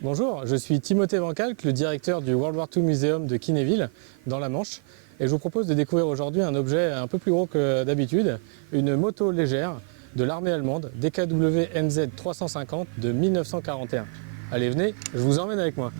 Bonjour, je suis Timothée Van Kalk, le directeur du World War II Museum de Kinéville, dans la Manche. Et je vous propose de découvrir aujourd'hui un objet un peu plus gros que d'habitude, une moto légère de l'armée allemande, DKW NZ 350 de 1941. Allez, venez, je vous emmène avec moi.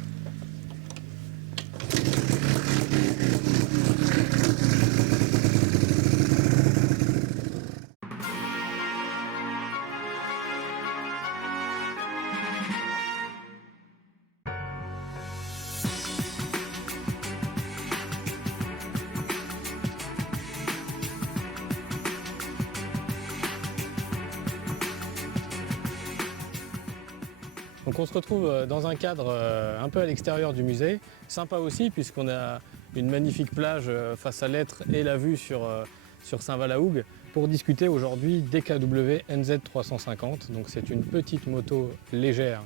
Donc on se retrouve dans un cadre un peu à l'extérieur du musée, sympa aussi puisqu'on a une magnifique plage face à l'Être et la vue sur Saint-Valahougue pour discuter aujourd'hui DKW NZ 350. Donc c'est une petite moto légère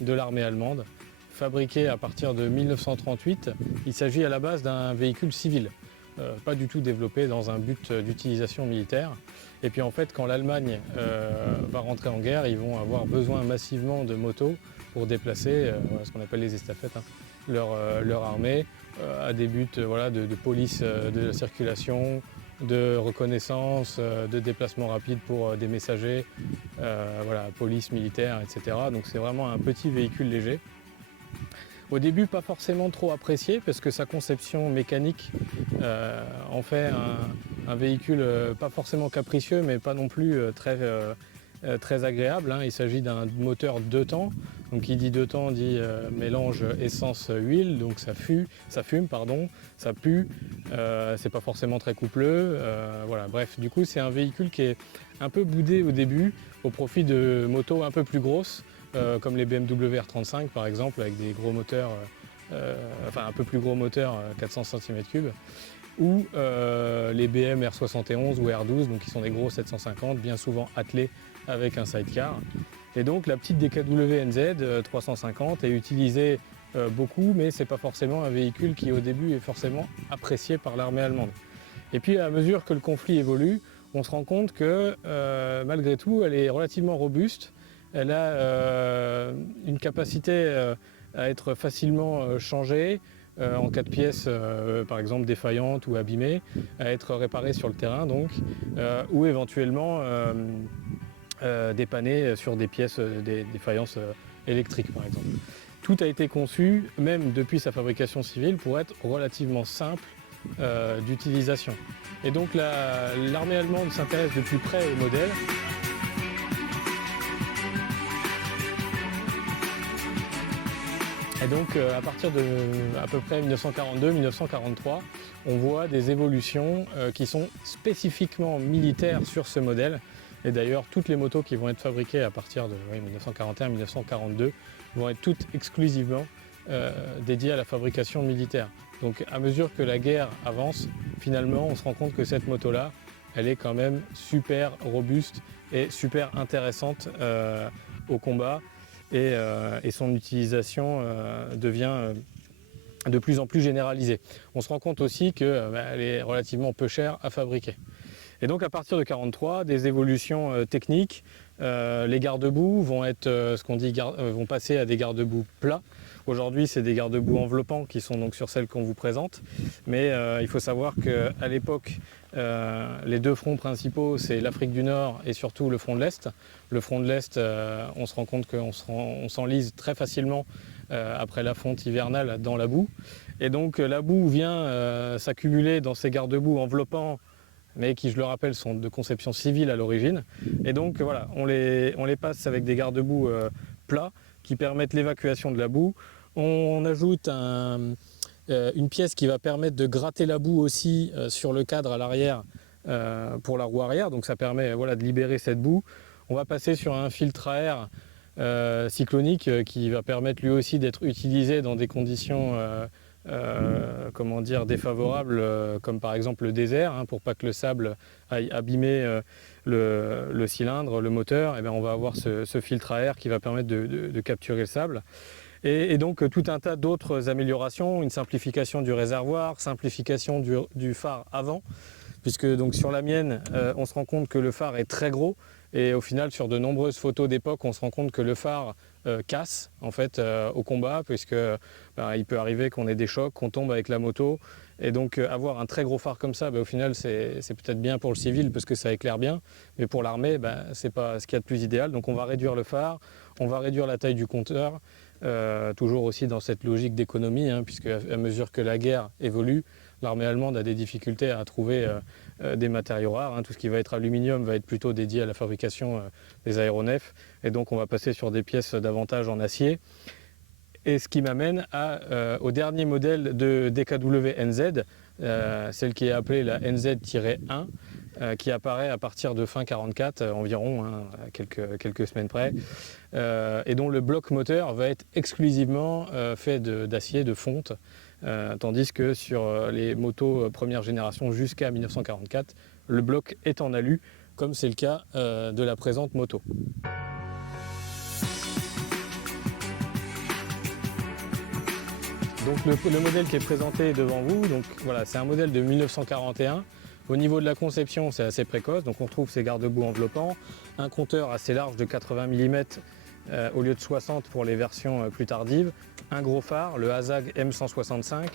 de l'armée allemande, fabriquée à partir de 1938. Il s'agit à la base d'un véhicule civil, pas du tout développé dans un but d'utilisation militaire. Et puis en fait, quand l'Allemagne va rentrer en guerre, ils vont avoir besoin massivement de motos pour déplacer ce qu'on appelle les estafettes, leur armée à des buts de police de la circulation, de reconnaissance, de déplacement rapide pour des messagers, police, militaire, etc. Donc c'est vraiment un petit véhicule léger. Au début, pas forcément trop apprécié parce que sa conception mécanique en fait un véhicule pas forcément capricieux, mais pas non plus très agréable. Il s'agit d'un moteur 2 temps. Donc qui dit 2 temps dit mélange essence-huile, donc ça fume, ça pue, c'est pas forcément très coupleux. Bref, du coup c'est un véhicule qui est un peu boudé au début au profit de motos un peu plus grosses, comme les BMW R35 par exemple, avec des gros moteurs, un peu plus gros moteurs, 400 cm3, ou les BM R71 ou R12, donc qui sont des gros 750, bien souvent attelés avec un sidecar. Et donc la petite DKW NZ 350 est utilisée beaucoup, mais c'est pas forcément un véhicule qui au début est forcément apprécié par l'armée allemande. Et puis à mesure que le conflit évolue, on se rend compte que malgré tout, elle est relativement robuste. Elle a une capacité à être facilement changée en cas de pièces, par exemple défaillantes ou abîmées, à être réparée sur le terrain donc, ou éventuellement dépannée sur des pièces, des faïences électriques par exemple. Tout a été conçu, même depuis sa fabrication civile, pour être relativement simple d'utilisation. Et donc l'armée allemande s'intéresse de plus près au modèle. Et donc à partir de à peu près 1942-1943, on voit des évolutions qui sont spécifiquement militaires sur ce modèle. Et d'ailleurs, toutes les motos qui vont être fabriquées à partir de 1941-1942 vont être toutes exclusivement dédiées à la fabrication militaire. Donc à mesure que la guerre avance, finalement, on se rend compte que cette moto-là, elle est quand même super robuste et super intéressante au combat. Et son utilisation devient de plus en plus généralisée. On se rend compte aussi qu'elle est relativement peu chère à fabriquer. Et donc à partir de 1943, des évolutions techniques, les garde-boue vont être vont passer à des garde-boue plats. Aujourd'hui, c'est des garde-boue enveloppants qui sont donc sur celles qu'on vous présente. Mais il faut savoir qu'à l'époque, les deux fronts principaux, c'est l'Afrique du Nord et surtout le front de l'Est. Le front de l'Est, on se rend compte qu'on s'enlise très facilement après la fonte hivernale dans la boue. Et donc la boue vient s'accumuler dans ces garde-boue enveloppants, mais qui, je le rappelle, sont de conception civile à l'origine. Et donc voilà, on les passe avec des garde-boue plats qui permettent l'évacuation de la boue. On ajoute une pièce qui va permettre de gratter la boue aussi sur le cadre à l'arrière pour la roue arrière, donc ça permet de libérer cette boue. On va passer sur un filtre à air cyclonique qui va permettre lui aussi d'être utilisé dans des conditions défavorables, comme par exemple le désert, pour pas que le sable aille abîmer le cylindre, le moteur. Et bien on va avoir ce filtre à air qui va permettre de capturer le sable. Et donc tout un tas d'autres améliorations, une simplification du réservoir, simplification du phare avant, puisque donc sur la mienne, on se rend compte que le phare est très gros, et au final sur de nombreuses photos d'époque, on se rend compte que le phare casse en fait au combat, puisque il peut arriver qu'on ait des chocs, qu'on tombe avec la moto. Et donc avoir un très gros phare comme ça, au final c'est peut-être bien pour le civil parce que ça éclaire bien, mais pour l'armée c'est pas ce qu'il y a de plus idéal. Donc on va réduire le phare, on va réduire la taille du compteur, toujours aussi dans cette logique d'économie, puisque à mesure que la guerre évolue, l'armée allemande a des difficultés à trouver des matériaux rares. Tout ce qui va être aluminium va être plutôt dédié à la fabrication des aéronefs, et donc on va passer sur des pièces davantage en acier. Et ce qui m'amène au dernier modèle de DKW NZ, celle qui est appelée la NZ-1, qui apparaît à partir de fin 44 environ, à quelques semaines près, et dont le bloc moteur va être exclusivement fait d'acier, de fonte, tandis que sur les motos première génération jusqu'à 1944, le bloc est en alu, comme c'est le cas de la présente moto. Donc le modèle qui est présenté devant vous, c'est un modèle de 1941. Au niveau de la conception, c'est assez précoce, donc on trouve ces garde-boue enveloppants, un compteur assez large de 80 mm au lieu de 60 pour les versions plus tardives, un gros phare, le ASAG M165.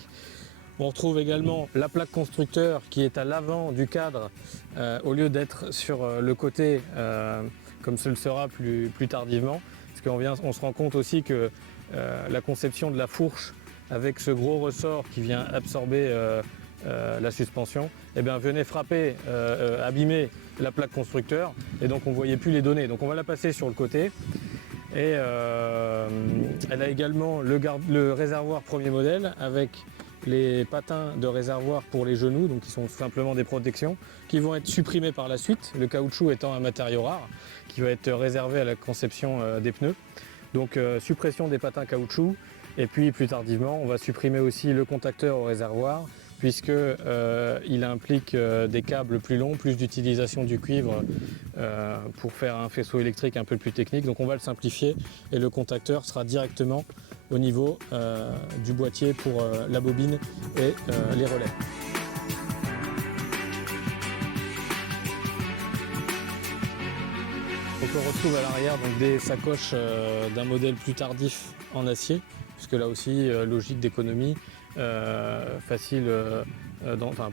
On retrouve également la plaque constructeur qui est à l'avant du cadre au lieu d'être sur le côté comme ce le sera plus tardivement, parce qu'on se rend compte aussi que la conception de la fourche avec ce gros ressort qui vient absorber la suspension, venait frapper, abîmer la plaque constructeur, et donc on ne voyait plus les données. Donc on va la passer sur le côté. Et elle a également le réservoir premier modèle avec les patins de réservoir pour les genoux, donc qui sont simplement des protections, qui vont être supprimés par la suite, le caoutchouc étant un matériau rare qui va être réservé à la conception des pneus. Donc suppression des patins caoutchouc. Et puis plus tardivement, on va supprimer aussi le contacteur au réservoir, puisqu'il implique des câbles plus longs, plus d'utilisation du cuivre pour faire un faisceau électrique un peu plus technique. Donc on va le simplifier et le contacteur sera directement au niveau du boîtier pour la bobine et les relais. Donc on retrouve à l'arrière des sacoches d'un modèle plus tardif en acier, puisque là aussi, logique d'économie, facile,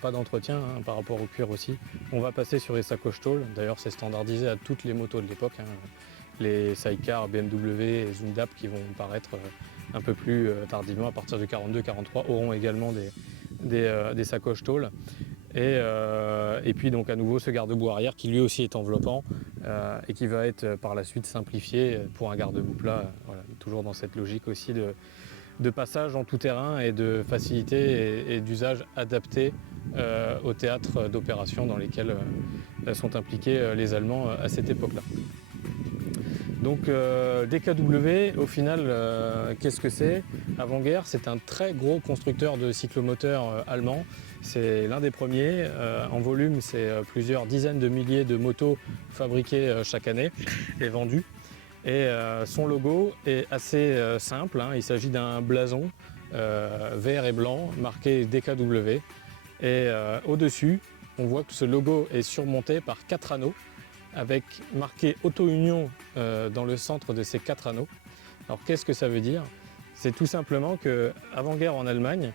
pas d'entretien par rapport au cuir aussi. On va passer sur les sacoches tôle, d'ailleurs c'est standardisé à toutes les motos de l'époque. Les sidecars BMW et Zundap qui vont paraître un peu plus tardivement, à partir du 42-43, auront également des sacoches tôle. Et puis donc à nouveau ce garde-boue arrière qui lui aussi est enveloppant et qui va être par la suite simplifié pour un garde-boue plat, toujours dans cette logique aussi de passage en tout terrain et de facilité et d'usage adapté au théâtre d'opération dans lesquels sont impliqués les Allemands à cette époque-là. Donc DKW, au final, qu'est-ce que c'est? Avant-guerre, c'est un très gros constructeur de cyclomoteurs allemand. C'est l'un des premiers. En volume, c'est plusieurs dizaines de milliers de motos fabriquées chaque année et vendues. Et son logo est assez simple. Il s'agit d'un blason vert et blanc marqué DKW. Et au-dessus, on voit que ce logo est surmonté par 4 anneaux, avec marqué Auto Union dans le centre de ces 4 anneaux. Alors qu'est-ce que ça veut dire? C'est tout simplement qu'avant-guerre en Allemagne,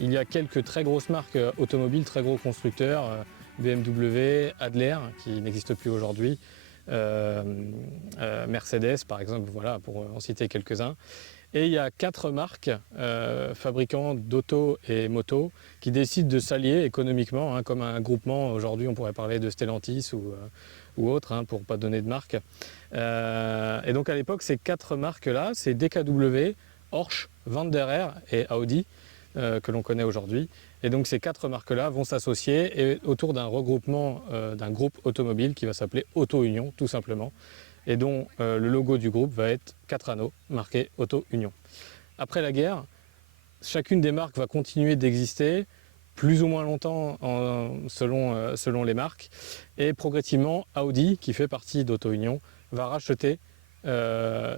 il y a quelques très grosses marques automobiles, très gros constructeurs, BMW, Adler, qui n'existe plus aujourd'hui, Mercedes par exemple, voilà, pour en citer quelques-uns. Et il y a 4 marques fabricants d'auto et moto qui décident de s'allier économiquement, comme un groupement. Aujourd'hui, on pourrait parler de Stellantis ou autre, pour ne pas donner de marque. Et donc à l'époque, ces 4 marques-là, c'est DKW, Porsche, Wanderer et Audi, que l'on connaît aujourd'hui. Et donc ces 4 marques-là vont s'associer autour d'un regroupement d'un groupe automobile qui va s'appeler Auto Union, tout simplement, et dont le logo du groupe va être 4 anneaux marqués Auto Union. Après la guerre, chacune des marques va continuer d'exister, plus ou moins longtemps selon les marques, et progressivement Audi, qui fait partie d'Auto Union, va racheter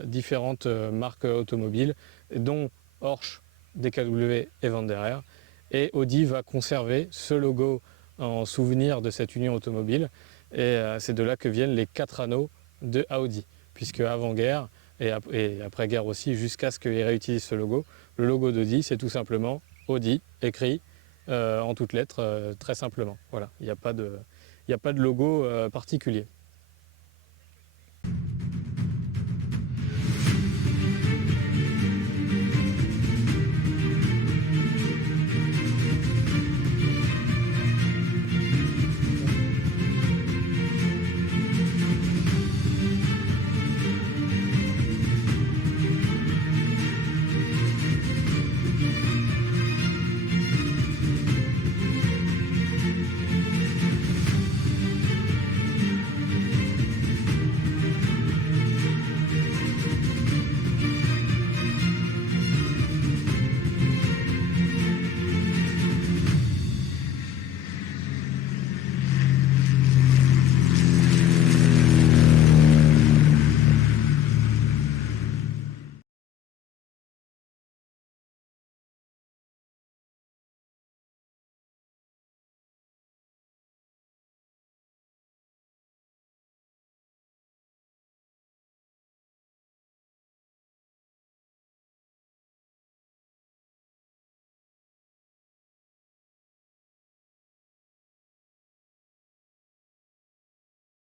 différentes marques automobiles, dont Porsche, DKW et Wanderer, et Audi va conserver ce logo en souvenir de cette union automobile, et c'est de là que viennent les 4 anneaux de Audi, puisque avant-guerre, et après-guerre aussi, jusqu'à ce qu'ils réutilisent ce logo. Le logo d'Audi, c'est tout simplement Audi, écrit en toutes lettres, très simplement. Voilà, il n'y a pas de logo particulier.